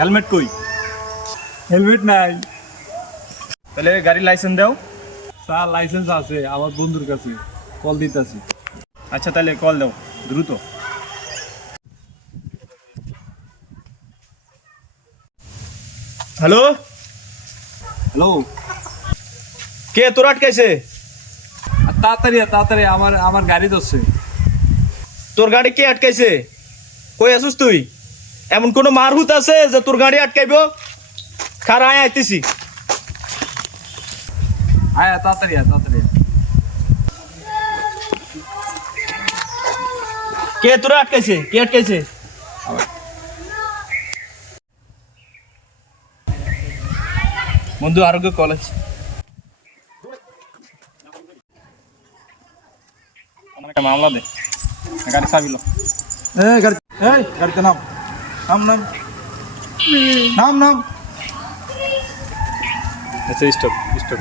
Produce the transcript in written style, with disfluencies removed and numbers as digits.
Helmet কই? Helmet নাই তাহলে গাড়ির লাইসেন্স দাও। স্যার, লাইসেন্স আছে আমার বন্ধুর কাছে, কল দিতেছি। আচ্ছা তাহলে কল দাও দ্রুত। হ্যালো, হ্যালো, কে তোর আটকাইছে? তাড়াতাড়ি তাড়াতাড়ি, আমার আমার গাড়ি ধরছে। তোর গাড়ি কে আটকাইছে? কই আসুস তুই? এমন কোনো মারহুত আছে যে তোর গাড়ি আটকাইব? খারা আয়, আইতেছি। আয় তাড়াতাড়ি তাড়াতাড়ি। কে তোরা আটকাইছে? কে আটকাইছে? বন্ধু আরোগ্য কলেজ একটা মামলা দে, গাড়ি চাবি লো। গাড়িতে নাম নাম নাম নাম নাম। আচ্ছা স্টপ স্টপ।